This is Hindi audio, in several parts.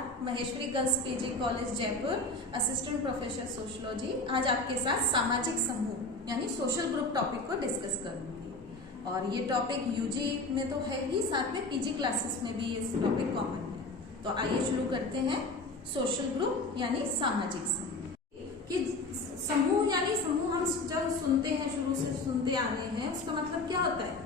नमस्कार, Maheshwari girls PG college Jaipur, assistant professor sociology. आज आपके साथ सामाजिक समूह यानी सोशल ग्रुप टॉपिक को डिस्कस करूंगी। और ये टॉपिक यूजी में तो है ही, साथ में पीजी क्लासेस में भी ये टॉपिक कॉमन है। तो आइए शुरू करते हैं। सोशल ग्रुप यानी सामाजिक समूह। कि समूह यानी समूह हम जब सुनते हैं, शुरू से सुनते आ रहे हैं, उसका मतलब क्या होता है?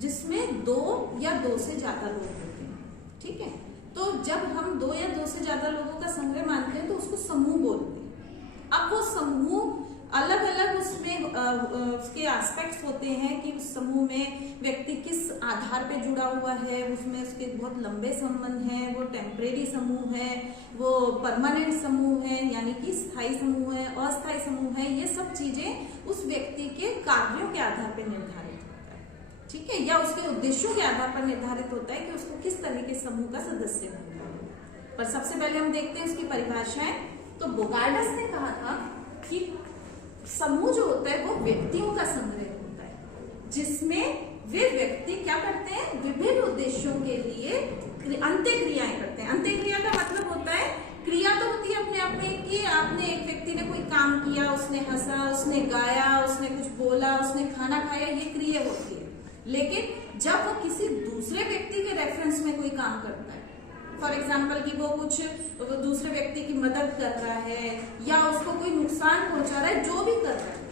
जिसमें दो या दो से ज्यादा लोग होते हैं। ठीक है, तो जब हम दो या दो से ज्यादा लोगों का संग्रह मानते हैं तो उसको समूह बोलते हैं। अब वो समूह अलग अलग उसमें उसके एस्पेक्ट्स होते हैं कि उस समूह में व्यक्ति किस आधार पे जुड़ा हुआ है, उसमें उसके बहुत लंबे संबंध हैं, वो टेम्परेरी समूह है, वो परमानेंट समूह है यानी कि स्थायी समूह है, अस्थायी समूह है। ये सब चीजें उस व्यक्ति के कार्यों के आधार पर निर्धारित, ठीक है, या उसके उद्देश्यों के आधार पर निर्धारित होता है कि उसको किस तरह के समूह का सदस्य बनना है। पर सबसे पहले हम देखते हैं उसकी परिभाषाएं। तो बोगार्डस ने कहा था कि समूह जो होता है वो व्यक्तियों का संग्रह होता है, जिसमें वे व्यक्ति क्या करते हैं, विभिन्न उद्देश्यों के लिए अंत्यक्रियाएं करते हैं। अंत्यक्रिया का मतलब होता है, क्रिया तो होती है अपने आप में कि आपने एक व्यक्ति ने कोई काम किया, उसने हंसा, उसने गाया, उसने कुछ बोला, उसने खाना खाया, ये क्रिया होती है। लेकिन जब वो किसी दूसरे व्यक्ति के रेफरेंस में कोई काम करता है, फॉर एग्जाम्पल कि वो दूसरे व्यक्ति की मदद कर रहा है या उसको कोई नुकसान पहुंचा रहा है, जो भी कर रहा है,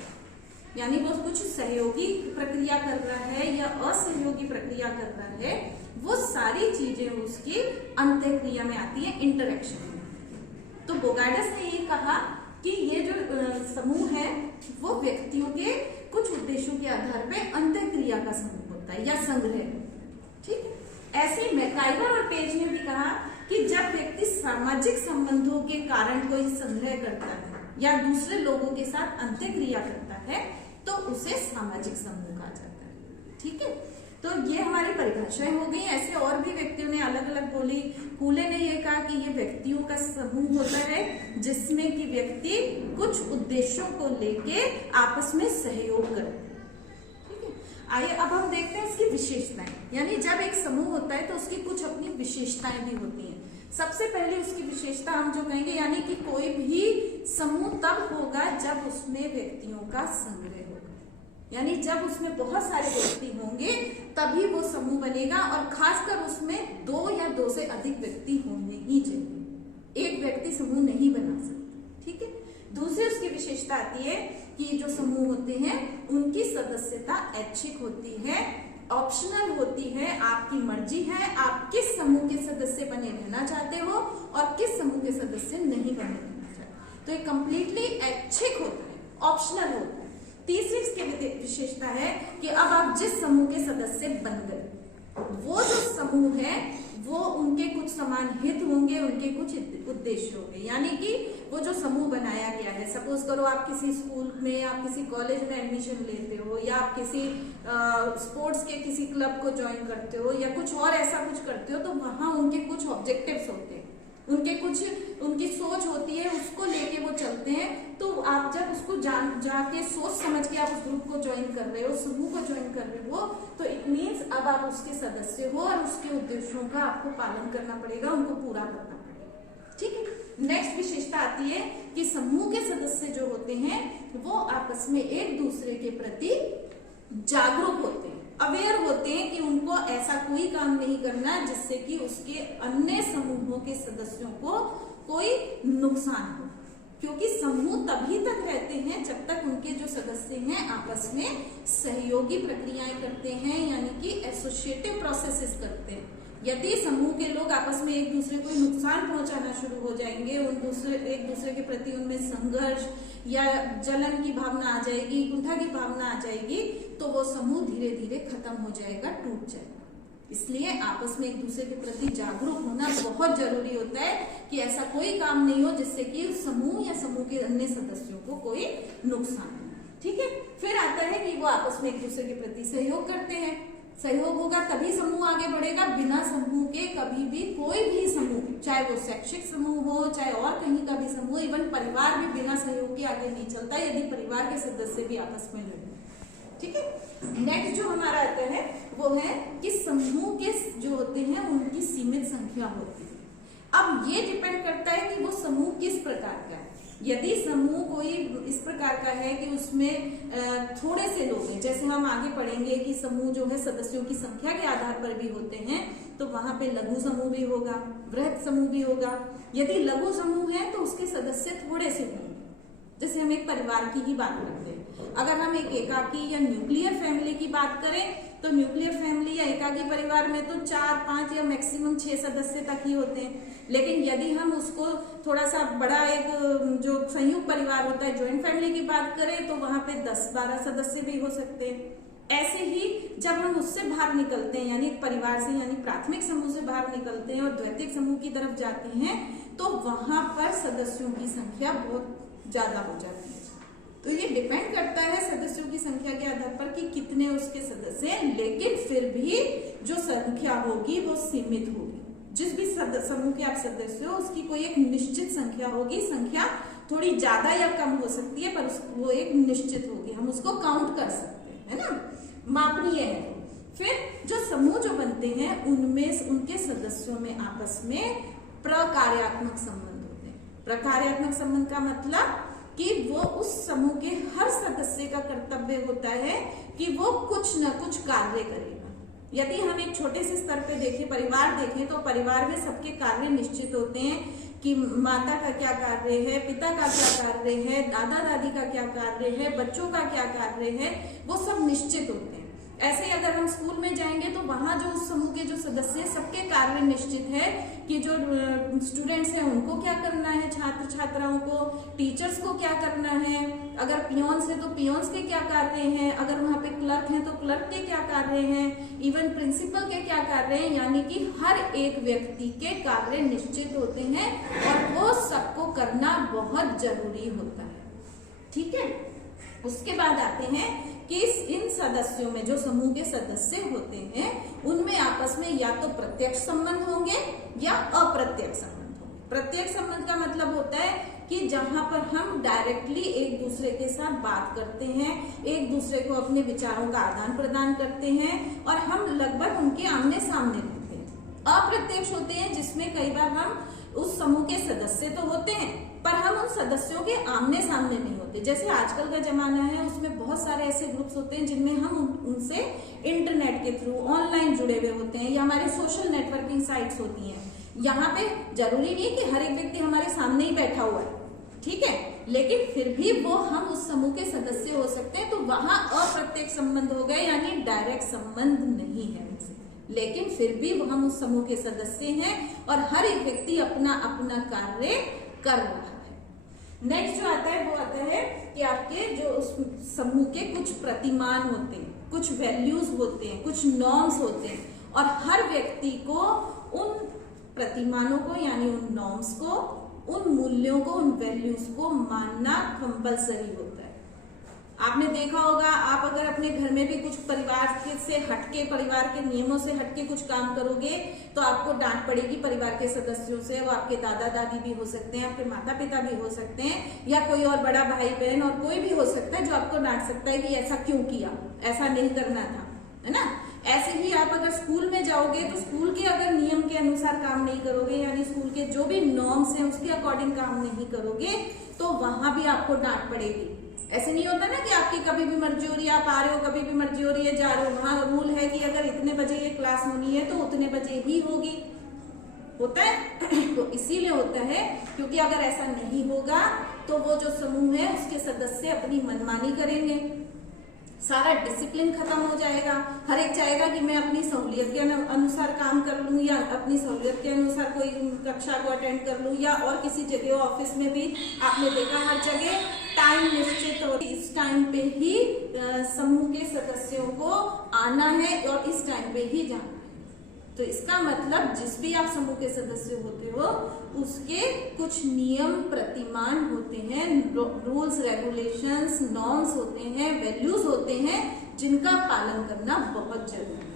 यानी वो कुछ सहयोगी प्रक्रिया कर रहा है या असहयोगी प्रक्रिया कर रहा है, वो सारी चीजें उसकी अंत्यक्रिया में आती है, इंटरेक्शन में। तो बोगार्डस ने ये कहा कि ये जो समूह है वो व्यक्तियों के कुछ उद्देश्यों के आधार पे अंत्यक्रिया का समूह होता है या संग्रह। ठीक है, ऐसे ही मैकाइवर और पेज ने भी कहा कि जब व्यक्ति सामाजिक संबंधों के कारण कोई संग्रह करता है या दूसरे लोगों के साथ अंत्यक्रिया करता है तो उसे सामाजिक समूह कहा जाता है। ठीक है, तो ये हमारी परिभाषाएं हो गई। ऐसे और भी व्यक्तियों ने अलग अलग बोली। कूले ने ये कहा कि ये व्यक्तियों का समूह होता है जिसमें कि व्यक्ति कुछ उद्देश्यों को लेके आपस में सहयोग करते हैं। ठीक है, आइए अब हम देखते हैं इसकी विशेषताएं। यानी जब एक समूह होता है तो उसकी कुछ अपनी विशेषताएं भी होती हैं। सबसे पहले उसकी विशेषता हम जो कहेंगे, यानी कि कोई भी समूह तब होगा जब उसमें व्यक्तियों का संग्रह होगा, यानी जब उसमें बहुत सारे व्यक्ति होंगे तभी वो समूह बनेगा, और खासकर उसमें दो या दो से अधिक व्यक्ति होने ही चाहिए। एक व्यक्ति समूह नहीं बना सकता। ठीक है, दूसरी उसकी विशेषता आती है कि जो समूह होते हैं उनकी सदस्यता ऐच्छिक होती है, ऑप्शनल होती है। आपकी मर्जी है आप किस समूह के सदस्य बने रहना चाहते हो और किस समूह के सदस्य नहीं बने रहना चाहते। तो ये कंप्लीटली ऐच्छिक होता है, ऑप्शनल होता है। तीसरी इसकी विशेषता है कि अब आप जिस समूह के सदस्य बन गए, वो जो समूह है वो उनके कुछ समान हित होंगे, उनके कुछ उद्देश्य होंगे। यानी कि वो जो समूह बनाया गया है, सपोज करो आप किसी स्कूल में, आप किसी कॉलेज में एडमिशन लेते हो, या आप किसी स्पोर्ट्स के किसी क्लब को ज्वाइन करते हो या कुछ और ऐसा कुछ करते हो, तो वहां उनके कुछ ऑब्जेक्टिव्स होते हैं, उनकी सोच होती है, उसको लेके वो चलते हैं। तो आप जब उसको जाके सोच समझ के आप उस ग्रुप को ज्वाइन कर रहे हो, समूह को ज्वाइन कर रहे हो, तो इट मीन्स अब आप उसके सदस्य हो और उसके उद्देश्यों का आपको पालन करना पड़ेगा, उनको पूरा करना पड़ेगा। ठीक है, नेक्स्ट विशेषता आती है कि समूह के सदस्य जो होते हैं वो आपस में एक दूसरे के प्रति जागरूक होते हैं, अवेयर होते हैं कि उनको ऐसा कोई काम नहीं करना जिससे कि उसके अन्य समूहों के सदस्यों को कोई नुकसान हो, क्योंकि समूह तभी तक रहते हैं जब तक उनके जो सदस्य हैं आपस में सहयोगी प्रक्रियाएं करते हैं, यानी कि एसोसिएटिव प्रोसेसेस करते हैं। यदि समूह के लोग आपस में एक दूसरे को नुकसान पहुंचाना शुरू हो जाएंगे, एक दूसरे के प्रति उनमें संघर्ष या जलन की भावना आ जाएगी, कुंठा की भावना आ जाएगी, तो वो समूह धीरे धीरे खत्म हो जाएगा, टूट जाएगा। इसलिए आपस में एक दूसरे के प्रति जागरूक होना बहुत जरूरी होता है कि ऐसा कोई काम नहीं हो जिससे कि उस समूह या समूह के अन्य सदस्यों को कोई नुकसान हो। ठीक है, फिर आता है कि वो आपस में एक दूसरे के प्रति सहयोग करते हैं। सहयोग होगा तभी समूह आगे बढ़ेगा। बिना समूह के कभी भी कोई भी समूह, चाहे वो शैक्षिक समूह हो, चाहे और कहीं का भी समूह, इवन परिवार भी बिना सहयोग के आगे नहीं चलता यदि परिवार के सदस्य भी आपस में लड़े। ठीक है, नेक्स्ट जो हमारा आता है वो है कि समूह के जो होते हैं उनकी सीमित संख्या होती है। अब ये डिपेंड करता है कि वो समूह किस प्रकार का है। यदि समूह कोई इस प्रकार का है कि उसमें थोड़े से लोग हैं, जैसे हम आगे पढ़ेंगे कि समूह जो है सदस्यों की संख्या के आधार पर भी होते हैं, तो वहां पे लघु समूह भी होगा, वृहत समूह भी होगा। यदि लघु समूह है तो उसके सदस्य थोड़े से होंगे। जैसे हम एक परिवार की ही बात करते हैं, अगर हम एक एकाकी या न्यूक्लियर फैमिली की बात करें तो न्यूक्लियर फैमिली या एकाकी परिवार में तो 4, 5 या मैक्सिमम 6 सदस्य तक ही होते हैं। लेकिन यदि हम उसको थोड़ा सा बड़ा एक जो संयुक्त परिवार होता है, ज्वाइंट फैमिली की बात करें, तो वहां पे 10-12 सदस्य भी हो सकते हैं। ऐसे ही जब हम उससे बाहर निकलते हैं, यानी परिवार से यानी प्राथमिक समूह से बाहर निकलते हैं और द्वितीयक समूह की तरफ जाते हैं, तो वहां पर सदस्यों की संख्या बहुत ज्यादा हो जाती है। तो ये डिपेंड करता है सदस्यों की संख्या के आधार पर कि कितने उसके सदस्य हैं, लेकिन फिर भी जो संख्या होगी वो सीमित होगी। जिस भी समूह के आप सदस्य हो उसकी कोई एक निश्चित संख्या होगी। संख्या थोड़ी ज्यादा या कम हो सकती है, पर वो एक निश्चित होगी, हम उसको काउंट कर सकते हैं, है ना, मापनीय है। फिर जो समूह जो बनते हैं उनमें उनके सदस्यों में आपस में प्रकार्यात्मक संबंध होते हैं। प्रकार्यात्मक संबंध का मतलब कि वो उस समूह के हर सदस्य का कर्तव्य होता है कि वो कुछ न कुछ कार्य करेगा। यदि हम एक छोटे से स्तर पे देखें, परिवार देखें, तो परिवार में सबके कार्य निश्चित होते हैं कि माता का क्या कार्य है, पिता का क्या कार्य है, दादा दादी का क्या कार्य है, बच्चों का क्या कार्य है, वो सब निश्चित होते हैं। ऐसे ही अगर हम स्कूल में जाएंगे तो वहां जो उस समूह के जो सदस्य हैं सबके कार्य निश्चित है कि जो स्टूडेंट्स हैं उनको क्या करना है, छात्र छात्राओं को, टीचर्स को क्या करना है, अगर पियोन्स है तो पियोन्स के क्या कार्य हैं, अगर वहां पे क्लर्क हैं तो क्लर्क के क्या कार्य हैं, इवन प्रिंसिपल के क्या कार्य हैं। यानी कि हर एक व्यक्ति के कार्य निश्चित होते हैं और वो सबको करना बहुत जरूरी होता है। ठीक है, उसके बाद आते हैं कि इन सदस्यों में जो समूह के सदस्य होते हैं उनमें आपस में या तो प्रत्यक्ष संबंध होंगे या अप्रत्यक्ष संबंध होंगे। प्रत्यक्ष संबंध का मतलब होता है कि जहां पर हम डायरेक्टली एक दूसरे के साथ बात करते हैं, एक दूसरे को अपने विचारों का आदान प्रदान करते हैं और हम लगभग उनके आमने सामने रहते हैं। अप्रत्यक्ष होते हैं जिसमें कई बार हम उस समूह के सदस्य तो होते हैं पर हम उन सदस्यों के आमने सामने नहीं होते। जैसे आजकल का जमाना है उसमें बहुत सारे ऐसे ग्रुप्स होते हैं जिनमें हम उनसे इंटरनेट के थ्रू ऑनलाइन जुड़े हुए होते हैं या हमारे सोशल नेटवर्किंग साइट्स होती हैं। यहाँ पे जरूरी नहीं है कि हर एक व्यक्ति हमारे सामने ही बैठा हुआ है, ठीक है, लेकिन फिर भी वो हम उस समूह के सदस्य हो सकते हैं। तो वहां अप्रत्यक्ष संबंध हो गए, यानी डायरेक्ट संबंध नहीं है उनसे, लेकिन फिर भी हम उस समूह के सदस्य हैं और हर एक व्यक्ति अपना अपना कार्य कर रहा है। नेक्स्ट जो आता है वो आता है कि आपके जो उस समूह के कुछ प्रतिमान होते हैं, कुछ वैल्यूज होते हैं, कुछ नॉर्म्स होते हैं और हर व्यक्ति को उन प्रतिमानों को यानी उन नॉर्म्स को, उन मूल्यों को, उन वैल्यूज को मानना कंपलसरी होता है। आपने देखा होगा, आप अगर अपने घर में भी कुछ परिवार से हटके, परिवार के नियमों से हटके कुछ काम करोगे तो आपको डांट पड़ेगी परिवार के सदस्यों से। वो आपके दादा दादी भी हो सकते हैं, आपके माता पिता भी हो सकते हैं या कोई और बड़ा भाई बहन और कोई भी हो सकता है जो आपको डांट सकता है कि ऐसा क्यों किया, ऐसा नहीं करना था, है ना। ऐसे ही आप अगर स्कूल में जाओगे तो स्कूल के अगर नियम के अनुसार काम नहीं करोगे, यानी स्कूल के जो भी नॉर्म्स हैं उसके अकॉर्डिंग काम नहीं करोगे तो वहां भी आपको डांट पड़ेगी। ऐसे नहीं होता ना कि आपकी कभी भी मर्जी हो रही है, आप आ रहे हो, कभी भी मर्जी हो रही है, जा रहे हो। वहां रूल है कि अगर इतने बजे ये क्लास होनी है तो उतने बजे ही होगी, होता है। तो इसीलिए होता है क्योंकि अगर ऐसा नहीं होगा तो वो जो समूह है उसके सदस्य अपनी मनमानी करेंगे, सारा डिसिप्लिन खत्म हो जाएगा। हर एक चाहेगा कि मैं अपनी सहूलियत के अनुसार काम कर लूं या अपनी सहूलियत के अनुसार कोई कक्षा को अटेंड कर लूं या और किसी जगह ऑफिस में भी आपने देखा हर जगह टाइम निश्चित हो, इस टाइम पे ही समूह के सदस्यों को आना है और इस टाइम पे ही जाना है। तो इसका मतलब जिस भी आप समूह के सदस्य होते हो उसके कुछ नियम प्रतिमान होते हैं, रूल्स रेगुलेशंस, नॉर्म्स होते हैं, वैल्यूज होते हैं जिनका पालन करना बहुत जरूरी है।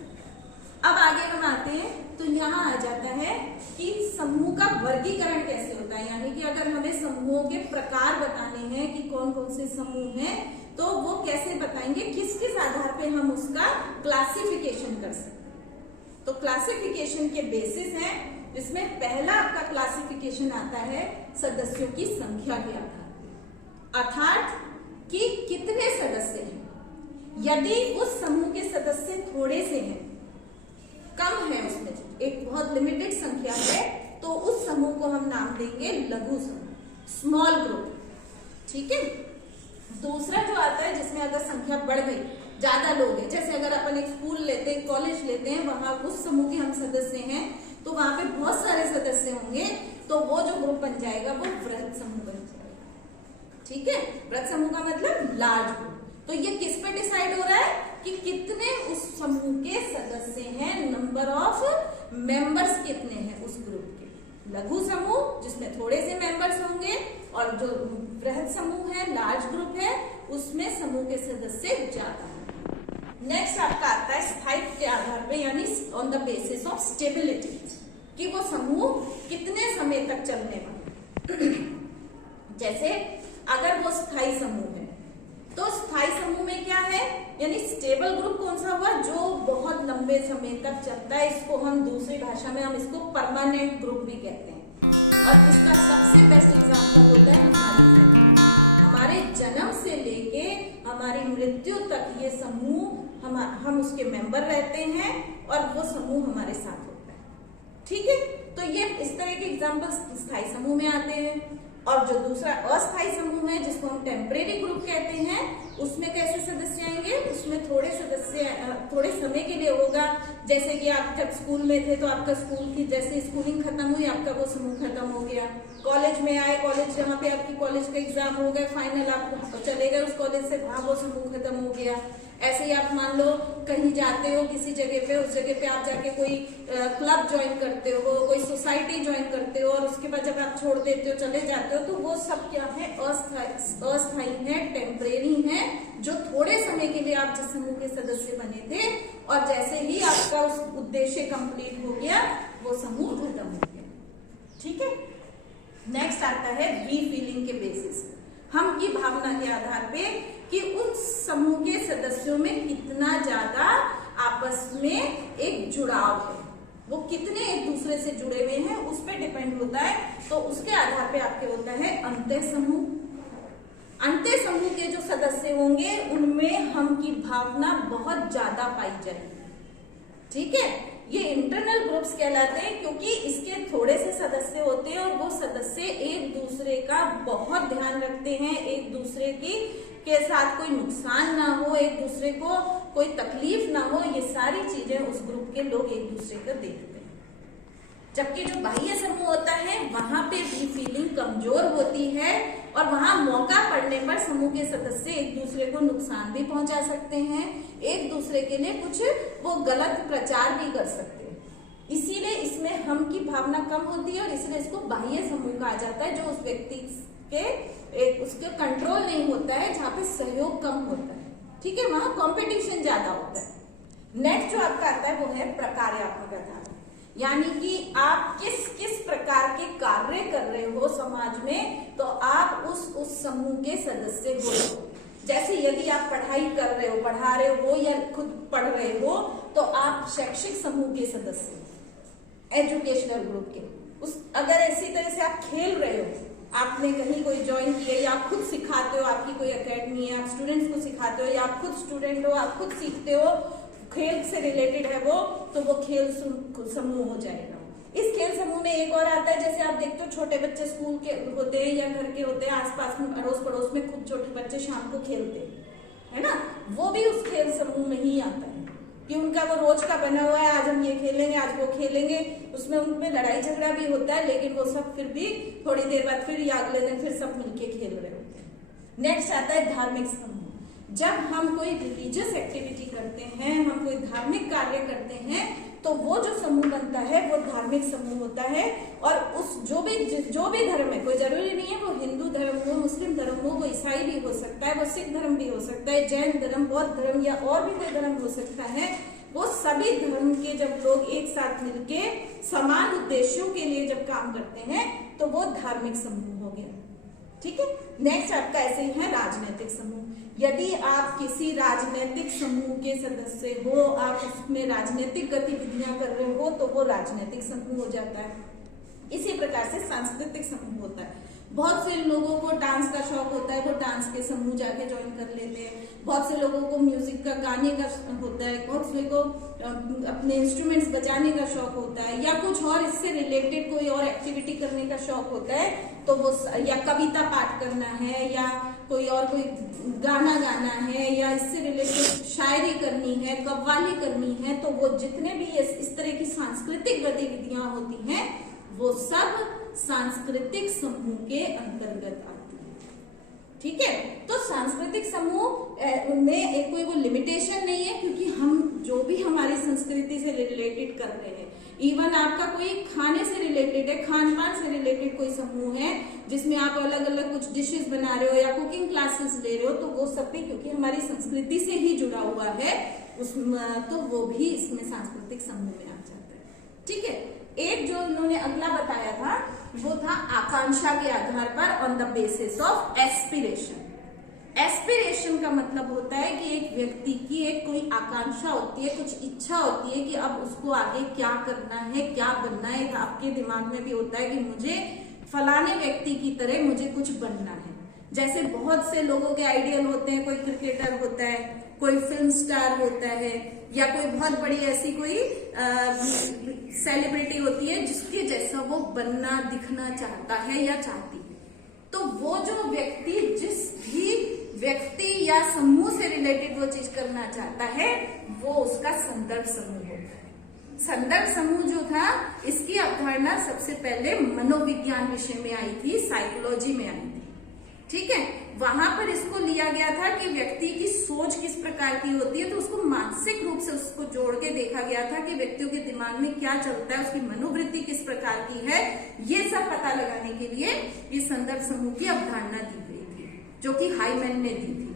अब आगे हम आते हैं तो यहाँ आ जाता है कि समूह का वर्गीकरण कैसे होता है, यानी कि अगर हमें समूहों के प्रकार बताने हैं कि कौन कौन से समूह हैं तो वो कैसे बताएंगे, किस किस आधार पे हम उसका क्लासिफिकेशन कर सकते हैं। तो क्लासिफिकेशन के बेसिस हैं जिसमें पहला आपका क्लासिफिकेशन आता है सदस्यों की संख्या के आधार पर, अर्थात कि कितने सदस्य हैं। यदि उस समूह के सदस्य थोड़े से हैं, कम है, उसमें एक बहुत लिमिटेड संख्या है, तो उस समूह को हम नाम देंगे लघु समूह, स्मॉल ग्रुप। ठीक है। दूसरा जो आता है जिसमें अगर संख्या बढ़ गई, ज्यादा लोग हैं, जैसे अगर अपन एक स्कूल लेते हैं, कॉलेज लेते हैं, वहां उस समूह के हम सदस्य हैं, तो वहां पे बहुत सारे सदस्य होंगे, तो वो जो ग्रुप बन जाएगा वो वृहद समूह बन जाएगा। ठीक है। वृहद समूह का मतलब लार्ज ग्रुप। तो ये किस पे डिसाइड हो रहा है कि कितने उस समूह के सदस्य हैं, नंबर ऑफ मेंबर्स कितने हैं उस ग्रुप के। लघु समूह जिसमें थोड़े से मेंबर्स होंगे, और जो वृहद समूह है, लार्ज ग्रुप है, उसमें समूह के सदस्य ज्यादा हैं। नेक्स्ट आपका आता है स्थायित्व के आधार पे, यानी on the basis of stability, कि वो समूह कितने समय तक चलने वाला। जैसे अगर वो स्थायी समूह है, तो स्थायी समूह में क्या है, यानी स्टेबल ग्रुप कौन सा हुआ, जो बहुत लंबे समय तक चलता है। इसको हम दूसरी भाषा में हम इसको परमानेंट ग्रुप भी कहते हैं। और इसका सबसे बेस्ट एग्जांपल होता है हमारी फैमिली। हमारे जन्म से लेके हमारी मृत्यु तक ये समूह हम उसके मेंबर रहते हैं, और वो समूह हमारे साथ होता है। ठीक है। तो ये इस तरह के एग्जाम्पल स्थायी समूह में आते हैं। और जो दूसरा अस्थायी समूह है, जिसको हम टेम्परेरी ग्रुप कहते हैं, उसमें कैसे सदस्य आएंगे, उसमें थोड़े सदस्य थोड़े समय के लिए होगा। जैसे कि आप जब स्कूल में थे, तो आपका स्कूल की जैसे स्कूलिंग खत्म हुई, आपका वो समूह खत्म हो गया। कॉलेज में आए, कॉलेज जहाँ पे आपकी कॉलेज का एग्जाम हो गए, फाइनल आप चले गए उस कॉलेज से, वहां वो समूह खत्म हो गया। ऐसे ही आप मान लो कहीं जाते हो किसी जगह पे, उस जगह पे आप जाके कोई क्लब ज्वाइन करते हो, कोई सोसाइटी ज्वाइन करते हो, और उसके बाद जब आप छोड़ देते हो, चले जाते हो, तो वो सब क्या है, अस्थायी है, टेम्परेरी है, जो थोड़े समय के लिए आप जिस समूह के सदस्य बने थे, और जैसे ही आपका उस उद्देश्य कंप्लीट हो गया, वो समूह खत्म हो गया। ठीक है। नेक्स्ट आता है रीफिलिंग के बेसिस, हम की भावना के आधार पे, कि उन समूह के सदस्यों में कितना ज्यादा आपस में एक जुड़ाव है, वो कितने एक दूसरे से जुड़े हुए हैं, उस पर डिपेंड होता है। तो उसके आधार पे आपके होता है अंतः समूह। अंतः समूह के जो सदस्य होंगे, उनमें हम की भावना बहुत ज्यादा पाई जाएगी। ठीक है। ये इंटरनल ग्रुप्स कहलाते हैं, क्योंकि इसके थोड़े से सदस्य होते हैं, और वो सदस्य एक दूसरे का बहुत ध्यान रखते हैं, एक दूसरे के साथ कोई नुकसान ना हो, एक दूसरे को कोई तकलीफ ना हो, ये सारी चीजें उस ग्रुप के लोग एक दूसरे को देखते हैं। जबकि जो बाह्य समूह होता है, वहां पे भी फीलिंग कमजोर होती है, और वहां मौका पड़ने पर समूह के सदस्य एक दूसरे को नुकसान भी पहुंचा सकते हैं, एक दूसरे के लिए कुछ वो गलत प्रचार भी कर सकते हैं। इसीलिए इसमें हम की भावना कम होती है, और इसलिए इसको बाह्य समूह कहा जाता है, जो उस व्यक्ति के उसके कंट्रोल नहीं होता है, जहाँ पे सहयोग कम होता है। ठीक है। वहां कंपटीशन ज्यादा होता है। नेक्स्ट जो आपका आता है वो है प्रकार्यात्मक आधार, यानी कि आप किस किस प्रकार के कार्य कर रहे हो समाज में, तो आप उस समूह के सदस्य हो। जैसे यदि आप पढ़ाई कर रहे हो, पढ़ा रहे हो, या खुद पढ़ रहे हो, तो आप शैक्षिक समूह के सदस्य, एजुकेशनल ग्रुप के। अगर इसी तरह से आप खेल रहे हो, आपने कहीं कोई ज्वाइन किया, या आप खुद सिखाते हो, आपकी कोई एकेडमी है, आप स्टूडेंट्स को सिखाते हो, या आप खुद स्टूडेंट हो, आप खुद सीखते हो, खेल से रिलेटेड है वो, तो वो खेल समूह हो जाएगा। इस खेल समूह में एक और आता है, जैसे आप देखते हो छोटे बच्चे स्कूल के होते हैं या घर के होते हैं, आसपास में अड़ोस पड़ोस में खुद छोटे बच्चे शाम को खेलते हैं, है ना, वो भी उस खेल समूह में ही आता है, कि उनका वो रोज का बना हुआ है, आज हम ये खेलेंगे, आज वो खेलेंगे। उसमें उनमें लड़ाई झगड़ा भी होता है, लेकिन वो सब फिर भी थोड़ी देर बाद फिर या अगले दिन फिर सब मिलके खेल रहे होते हैं। नेक्स्ट आता है धार्मिक समूह। जब हम कोई रिलीजियस एक्टिविटी करते हैं, हम कोई धार्मिक कार्य करते हैं, तो वो जो समूह बनता है वो धार्मिक समूह होता है। और उस जो भी धर्म है, कोई जरूरी नहीं है वो हिंदू धर्म हो, मुस्लिम धर्म हो, वो ईसाई भी हो सकता है, वो सिख धर्म भी हो सकता है, जैन धर्म, बौद्ध धर्म, या और भी कोई धर्म हो सकता है। वो सभी धर्म के जब लोग एक साथ मिलके समान उद्देश्यों के लिए जब काम करते हैं, तो वो धार्मिक समूह हो गया। ठीक है। नेक्स्ट आपका ऐसे ही है राजनीतिक समूह। यदि आप किसी राजनीतिक समूह के सदस्य हो, आप उसमें राजनीतिक गतिविधियां कर रहे हो, तो वो राजनीतिक समूह हो जाता है। इसी प्रकार से सांस्कृतिक समूह होता है। बहुत से लोगों को डांस का शौक होता है, वो डांस के समूह जाके ज्वाइन कर लेते हैं। बहुत से लोगों को म्यूजिक का, गाने का होता है। बहुत से को अपने इंस्ट्रूमेंट्स बजाने का शौक होता है, या कुछ और इससे रिलेटेड कोई और एक्टिविटी करने का शौक होता है, तो वो या कविता पाठ करना है, या कोई गाना गाना है, या इससे रिलेटेड शायरी करनी है, कव्वाली करनी है, तो वो जितने भी इस तरह की सांस्कृतिक गतिविधियां होती हैं, वो सब सांस्कृतिक समूह के अंतर्गत आती है। ठीक है, तो सांस्कृतिक समूह में कोई वो लिमिटेशन नहीं है, क्योंकि हम जो भी हमारी संस्कृति से रिलेटेड कर रहे हैं, इवन आपका कोई खाने से रिलेटेड है, खान पान से रिलेटेड कोई समूह है जिसमें आप अलग अलग कुछ डिशेस बना रहे हो या कुकिंग क्लासेस ले रहे हो, तो वो सब भी क्योंकि हमारी संस्कृति से ही जुड़ा हुआ है तो वो भी इसमें सांस्कृतिक समूह में आ जाता है। ठीक है, एक जो इन्होंने अगला बताया था वो था आकांक्षा के आधार पर, on the basis of aspiration. Aspiration का मतलब होता है कि एक व्यक्ति की एक कोई आकांक्षा होती है, कुछ इच्छा होती है कि अब उसको आगे क्या करना है, क्या बनना है। आपके दिमाग में भी होता है कि मुझे फलाने व्यक्ति की तरह मुझे कुछ बनना है। जैसे बहुत से लोगों के आइडियल होते हैं, कोई क्रिकेटर होता है, कोई फिल्म स्टार होता है, या कोई बहुत बड़ी ऐसी कोई सेलिब्रिटी होती है जिसके जैसा वो बनना, दिखना चाहता है या चाहती है। तो वो जो व्यक्ति जिस भी व्यक्ति या समूह से रिलेटेड वो चीज करना चाहता है, वो उसका संदर्भ समूह होता है। संदर्भ समूह जो था, इसकी अवधारणा सबसे पहले मनोविज्ञान विषय में आई थी, साइकोलॉजी में आई थी। ठीक है, वहां पर इसको लिया गया था कि व्यक्ति की सोच किस प्रकार की होती है, तो उसको मानसिक रूप से उसको जोड़ के देखा गया था कि व्यक्तियों के दिमाग में क्या चलता है, उसकी मनोवृत्ति किस प्रकार की है। ये सब पता लगाने के लिए ये संदर्भ समूह की अवधारणा दी गई थी, जो कि हाइमैन ने दी थी।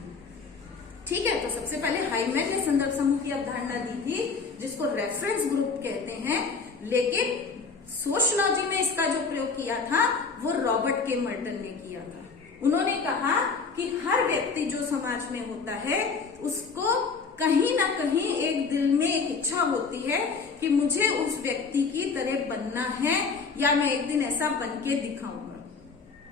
ठीक है, तो सबसे पहले हाइमैन ने संदर्भ समूह की अवधारणा दी थी, जिसको रेफरेंस ग्रुप कहते हैं। लेकिन सोशियोलॉजी में इसका जो प्रयोग किया था वो रॉबर्ट के मर्टन ने किया था। उन्होंने कहा कि हर व्यक्ति जो समाज में होता है, उसको कहीं ना कहीं एक दिल में एक इच्छा होती है कि मुझे उस व्यक्ति की तरह बनना है, या मैं एक दिन ऐसा बन के दिखाऊंगा।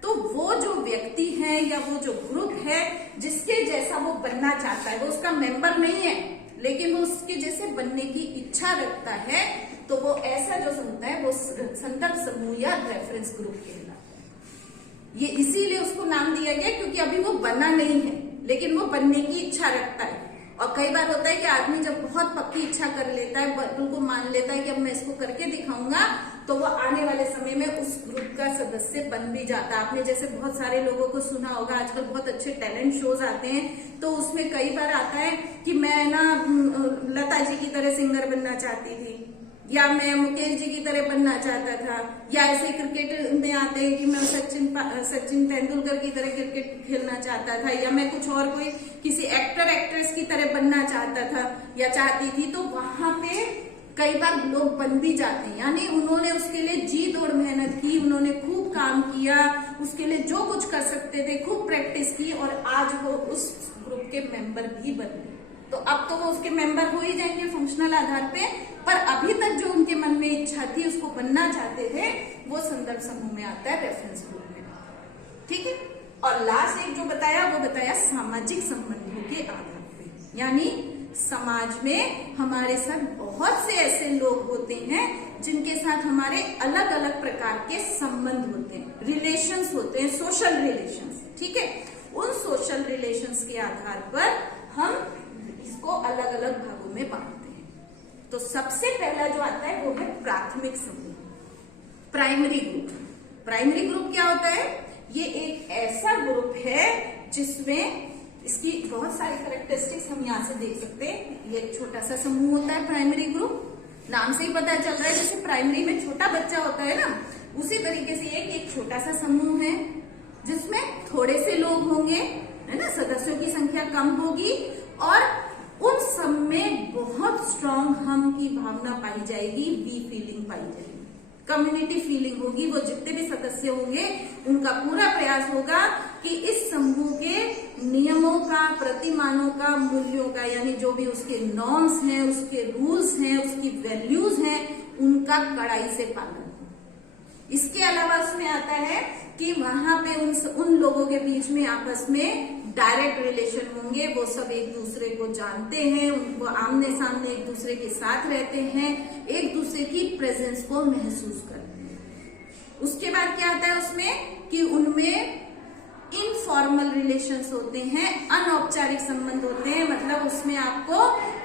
तो वो जो व्यक्ति है या वो जो ग्रुप है जिसके जैसा वो बनना चाहता है, वो उसका मेंबर नहीं है, लेकिन वो उसके जैसे बनने की इच्छा रखता है, तो वो ऐसा जो समूह है वो संदर्भ समूह या रेफरेंस ग्रुप कहलाता है। ये इसीलिए उसको नाम दिया गया क्योंकि अभी वो बना नहीं है, लेकिन वो बनने की इच्छा रखता है। और कई बार होता है कि आदमी जब बहुत पक्की इच्छा कर लेता है, बिल्कुल मान लेता है कि अब मैं इसको करके दिखाऊंगा, तो वो आने वाले समय में उस ग्रुप का सदस्य बन भी जाता है। आपने जैसे बहुत सारे लोगों को सुना होगा, आजकल बहुत अच्छे टैलेंट शोज आते हैं, तो उसमें कई बार आता है कि मैं ना लता जी की तरह सिंगर बनना चाहती थी, या मैं मुकेश जी की तरह बनना चाहता था, या ऐसे क्रिकेट में आते हैं कि मैं सचिन तेंदुलकर की तरह क्रिकेट खेलना चाहता था, या मैं कुछ और कोई किसी एक्टर एक्ट्रेस की तरह बनना चाहता था या चाहती थी। तो वहां पे कई बार लोग बन भी जाते हैं, यानी उन्होंने उसके लिए जी तोड़ मेहनत की, उन्होंने खूब काम किया, उसके लिए जो कुछ कर सकते थे खूब प्रैक्टिस की, और आज वो उस ग्रुप के मेंबर भी बन गए। तो अब तो वो उसके मेंबर हो ही जाएंगे फंक्शनल आधार पे, पर अभी तक जो उनके मन में इच्छा थी, उसको बनना चाहते थे, वो संदर्भ समूह में आता है, रेफरेंस ग्रुप में। ठीक है, और लास्ट एक जो बताया वो बताया सामाजिक संबंधों के आधार पे, यानी समाज में हमारे साथ बहुत से ऐसे लोग होते हैं जिनके साथ हमारे अलग अलग प्रकार के संबंध होते हैं, रिलेशंस होते हैं, सोशल रिलेशंस। ठीक है, उन सोशल रिलेशंस के आधार पर हम इसको अलग अलग भागों में बांटते हैं। तो सबसे पहला जो आता है वो है प्राथमिक समूह, प्राइमरी ग्रुप। प्राइमरी ग्रुप क्या होता है? ये एक ऐसा ग्रुप है जिसमें इसकी बहुत सारी कैरेक्टरिस्टिक्स हम यहाँ से देख सकते हैं। ये एक छोटा सा समूह होता है प्राइमरी ग्रुप, नाम से ही पता चल रहा है, जैसे प्राइमरी में छोटा बच्चा होता है ना, उसी तरीके से एक छोटा सा समूह है जिसमें थोड़े से लोग होंगे, है ना, सदस्यों की संख्या कम होगी, और उन सब में बहुत स्ट्रॉन्ग हम की भावना पाई जाएगी, वी फीलिंग पाई जाएगी, कम्युनिटी फीलिंग होगी। वो जितने भी सदस्य होंगे उनका पूरा प्रयास होगा कि इस समूह के नियमों का, प्रतिमानों का, मूल्यों का, यानी जो भी उसके नॉर्म्स हैं, उसके रूल्स हैं, उसकी वैल्यूज हैं, उनका कड़ाई से पालन। इसके अलावा उसमें आता है कि वहां पे उन लोगों के बीच में आपस में डायरेक्ट रिलेशन होंगे, वो सब एक दूसरे को जानते हैं, उनको आमने सामने एक दूसरे के साथ रहते हैं, एक दूसरे की प्रेजेंस को महसूस करते हैं। उसके बाद क्या आता है उसमें कि उनमें इनफॉर्मल रिलेशंस होते हैं, अनौपचारिक संबंध होते हैं। मतलब उसमें आपको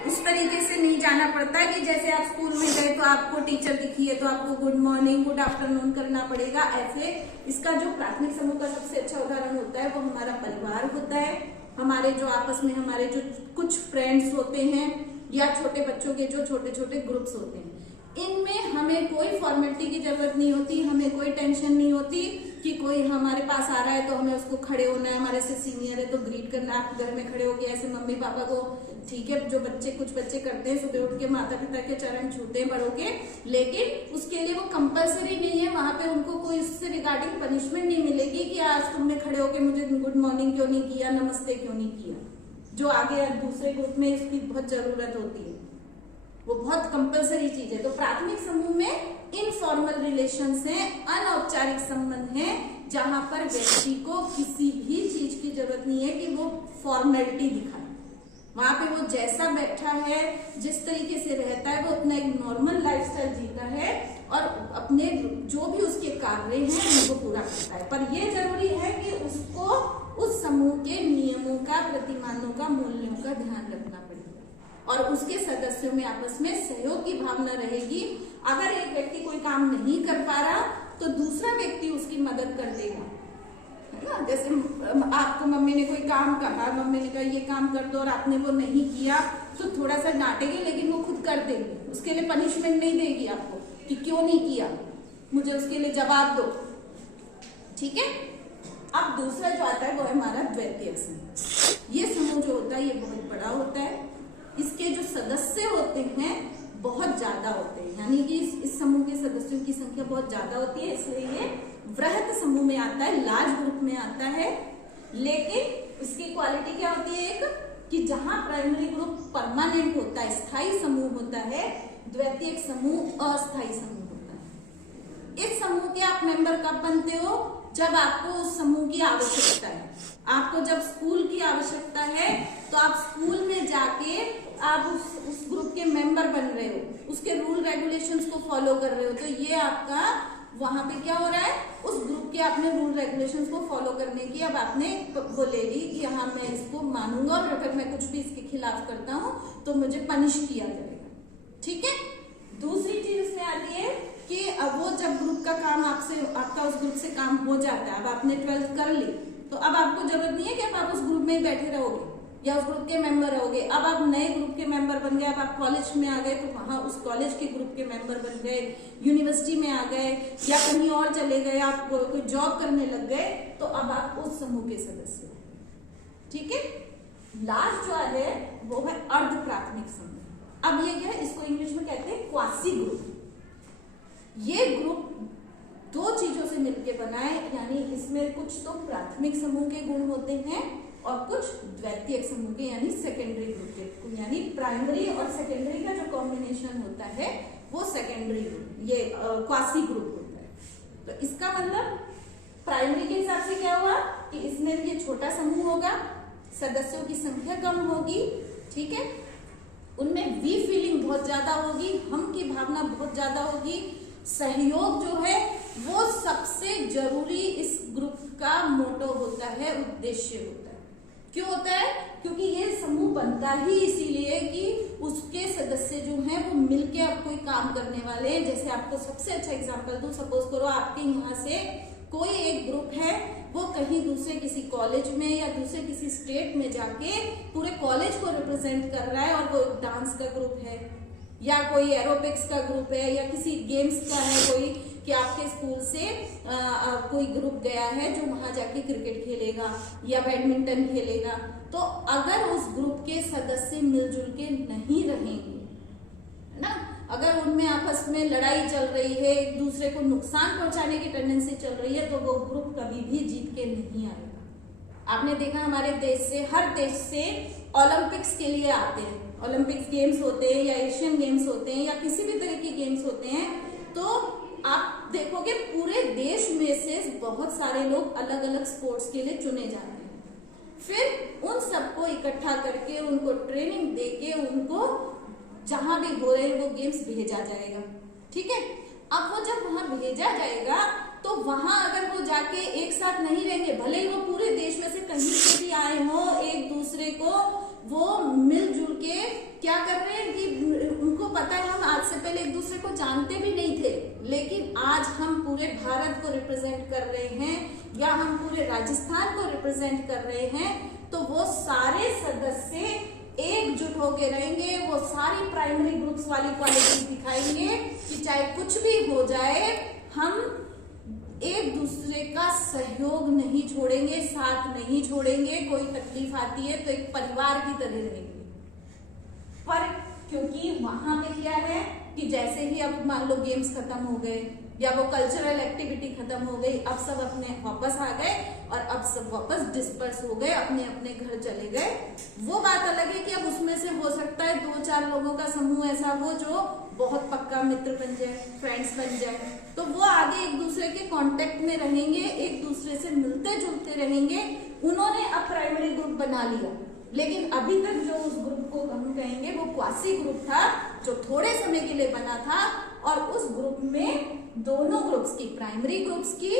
उस तरीके से नहीं जाना पड़ता कि जैसे आप स्कूल में गए तो आपको टीचर दिखी है तो आपको गुड मॉर्निंग, गुड आफ्टरनून करना पड़ेगा। ऐसे इसका जो प्राथमिक समूह का सबसे अच्छा उदाहरण होता है वो हमारा परिवार होता है। हमारे जो आपस में हमारे जो कुछ फ्रेंड्स होते हैं या छोटे बच्चों के जो छोटे छोटे ग्रुप्स होते हैं, इनमें हमें कोई फॉर्मेलिटी की जरूरत नहीं होती, हमें कोई टेंशन नहीं होती कि कोई हमारे पास आ रहा है तो हमें उसको खड़े होना है, हमारे से सीनियर है तो ग्रीट करना, आप घर में खड़े होके ऐसे मम्मी पापा को, ठीक है, जो बच्चे कुछ बच्चे करते हैं सुबह उठ के माता पिता के चरण छूते हैं बड़ों के, लेकिन उसके लिए वो कंपलसरी नहीं है। वहां पे उनको कोई उससे रिगार्डिंग पनिशमेंट नहीं मिलेगी कि आज तुमने खड़े होके मुझे गुड मॉर्निंग क्यों नहीं किया, नमस्ते क्यों नहीं किया, जो आगे दूसरे ग्रुप में इसकी बहुत जरूरत होती है, वो बहुत कंपलसरी चीज है। तो प्राथमिक समूह में इनफॉर्मल रिलेशंस हैं, अनौपचारिक संबंध हैं, जहां पर व्यक्ति को किसी भी चीज की जरूरत नहीं है कि वो फॉर्मेलिटी दिखाए। वहां पे वो जैसा बैठा है, जिस तरीके से रहता है, वो अपना एक नॉर्मल लाइफस्टाइल जीता है और अपने जो भी उसके कार्य हैं उनको पूरा करता है। पर यह जरूरी है कि उसको उस समूह के नियमों का, प्रतिमानों का, मूल्यों का ध्यान रखना पड़ेगा और उसके सदस्यों में आपस में सहयोग की भावना रहेगी। अगर एक व्यक्ति कोई काम नहीं कर पा रहा तो दूसरा व्यक्ति उसकी मदद कर देगा, है ना। जैसे आपको मम्मी ने कोई काम कहा, मम्मी ने कहा ये काम कर दो और आपने वो नहीं किया तो थोड़ा सा डांटेगी, लेकिन वो खुद कर देगी, उसके लिए पनिशमेंट नहीं देगी आपको कि क्यों नहीं किया, मुझे उसके लिए जवाब दो, ठीक है। अब दूसरा जो आता है वो है हमारा द्वितीयक समूह। ये समूह जो होता है ये बहुत बड़ा होता है, इसके जो सदस्य होते हैं बहुत ज्यादा होते हैं, यानी कि इस समूह के सदस्यों की संख्या बहुत ज्यादा होती है, इसलिए ये वृहत समूह में आता है, लार्ज ग्रुप में आता है। लेकिन इसकी क्वालिटी क्या होती है, एक कि जहां प्राइमरी ग्रुप परमानेंट होता है, स्थायी समूह होता है, द्वितीयक समूह अस्थायी समूह होता है। इस समूह के आप मेंबर कब बनते हो, जब आपको उस समूह की आवश्यकता है। आपको जब स्कूल की आवश्यकता है तो आप स्कूल में जाके आप उस ग्रुप के मेंबर बन रहे हो, उसके रूल रेगुलेशंस को फॉलो कर रहे हो, तो ये आपका वहां पे क्या हो रहा है, उस ग्रुप के आपने रूल रेगुलेशंस को फॉलो करने की अब आपने वो ले ली कि हाँ मैं इसको मानूंगा और अगर मैं कुछ भी इसके खिलाफ करता हूँ तो मुझे पनिश किया जाएगा, ठीक है। दूसरी चीज इसमें आती है कि अब वो जब ग्रुप का काम आपका उस ग्रुप से काम हो जाता है, अब आपने 12th कर ली तो अब आपको जरूरत नहीं है कि अब आप उस ग्रुप में ही बैठे रहोगे या उस ग्रुप के मेंबर रहोगे। अब आप नए ग्रुप के मेंबर बन गए, अब आप कॉलेज में आ गए तो वहां उस कॉलेज के ग्रुप के मेंबर बन गए, यूनिवर्सिटी में आ गए या कहीं और चले गए, आप कोई जॉब करने लग गए, तो अब आप उस समूह के सदस्य हैं, ठीक है। लास्ट जो है वो है अर्ध प्राथमिक समूह। अब ये क्या है, इसको इंग्लिश में कहते हैं क्वासी ग्रुप। ये ग्रुप दो चीजों से मिलकर बना है, यानी इसमें कुछ तो प्राथमिक समूह के गुण होते हैं और कुछ द्वितीयक समूह के यानी सेकेंडरी ग्रुप के, यानी प्राइमरी और सेकेंडरी का जो कॉम्बिनेशन होता है वो सेकेंडरी ग्रुप, ये क्वासी ग्रुप होता है। तो इसका मतलब प्राइमरी के हिसाब से क्या हुआ कि इसमें ये छोटा समूह होगा, सदस्यों की संख्या कम होगी, ठीक है, उनमें वी फीलिंग बहुत ज्यादा होगी, हम की भावना बहुत ज्यादा होगी, सहयोग जो है वो सबसे जरूरी इस ग्रुप का मोटो होता है, उद्देश्य होता है। क्यों होता है, क्योंकि ये समूह बनता ही इसीलिए कि उसके सदस्य जो हैं वो मिलके अब कोई काम करने वाले हैं। जैसे आपको सबसे अच्छा एग्जांपल दूं, सपोज करो आपके यहाँ से कोई एक ग्रुप है, वो कहीं दूसरे किसी कॉलेज में या दूसरे किसी स्टेट में जाके पूरे कॉलेज को रिप्रेजेंट कर रहा है और वो डांस का ग्रुप है या कोई एरोबिक्स का ग्रुप है या किसी गेम्स का है कोई, कि आपके स्कूल से कोई ग्रुप गया है जो वहां जाके क्रिकेट खेलेगा या बैडमिंटन खेलेगा, तो अगर उस ग्रुप के सदस्य मिलजुल के नहीं रहेंगे, है ना, अगर उनमें आपस में लड़ाई चल रही है, एक दूसरे को नुकसान पहुंचाने की टेंडेंसी चल रही है, तो वो ग्रुप कभी भी जीत के नहीं आएगा। आपने देखा हमारे देश से, हर देश से ओलंपिक्स के लिए आते हैं। ओलंपिक्स गेम्स होते हैं या एशियन गेम्स होते हैं या किसी भी तरह के गेम्स होते हैं, तो आप देखोगे पूरे देश में से बहुत सारे लोग अलग अलग स्पोर्ट्स के लिए चुने जाते हैं। फिर उन सबको इकट्ठा करके उनको ट्रेनिंग देके उनको जहां भी हो रहे वो गेम्स भेजा जाएगा। ठीक है, अब वो जब वहां भेजा जाएगा तो वहां अगर वो जाके एक साथ नहीं रहेंगे, भले ही वो पूरे देश में से कहीं से भी आए हो, एक दूसरे को वो मिलजुल के क्या कर रहे हैं कि उनको पता है हम आज से पहले एक दूसरे को जानते भी नहीं थे, लेकिन आज हम पूरे भारत को रिप्रेजेंट कर रहे हैं या हम पूरे राजस्थान को रिप्रेजेंट कर रहे हैं, तो वो सारे सदस्य एकजुट होके रहेंगे। वो सारी प्राइमरी ग्रुप्स वाली क्वालिटी दिखाएंगे कि चाहे कुछ भी हो जाए हम एक दूसरे का सहयोग नहीं छोड़ेंगे, साथ नहीं छोड़ेंगे। कोई तकलीफ आती है तो एक परिवार की तरह रहेंगे। पर क्योंकि वहां पे क्या है कि जैसे ही अब मान लो गेम्स खत्म हो गए या वो कल्चरल एक्टिविटी खत्म हो गई, अब सब अपने वापस आ गए और अब सब वापस डिस्पर्स हो गए, अपने अपने घर चले गए। वो बात अलग है कि अब उसमें से हो सकता है 2-4 लोगों का समूह ऐसा हो जो बहुत पक्का मित्र बन जाए, फ्रेंड्स बन जाए, तो वो आगे एक दूसरे के कांटेक्ट में रहेंगे, एक दूसरे से मिलते जुलते रहेंगे। उन्होंने अब प्राइमरी ग्रुप बना लिया, लेकिन अभी तक जो उस ग्रुप को हम कहेंगे वो क्वासी ग्रुप था, जो थोड़े समय के लिए बना था, और उस ग्रुप में दोनों ग्रुप्स की, प्राइमरी ग्रुप्स की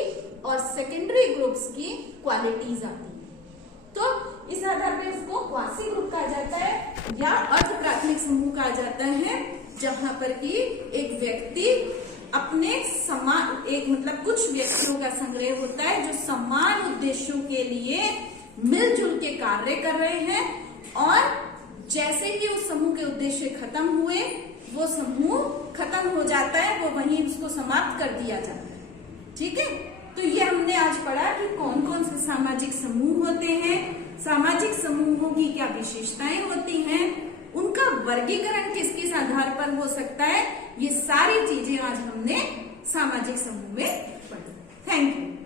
और सेकेंडरी ग्रुप्स की क्वालिटीज आती है। तो इस आधार पर इसको क्वासी ग्रुप कहा जाता है या अर्ध प्राथमिक समूह कहा जाता है, जहां पर कि एक व्यक्ति अपने समान, एक मतलब कुछ व्यक्तियों का संग्रह होता है जो समान उद्देश्यों के लिए मिलजुल के कार्य कर रहे हैं, और जैसे ही उस समूह के उद्देश्य खत्म हुए, वो समूह खत्म हो जाता है, वो वहीं उसको समाप्त कर दिया जाता है। ठीक है, तो ये हमने आज पढ़ा कि कौन कौन से सामाजिक समूह होते हैं, सामाजिक समूहों की क्या विशेषताएं होती हैं, उनका वर्गीकरण किस किस आधार पर हो सकता है, ये सारी चीजें आज हमने सामाजिक समूह में पढ़ी। Thank you.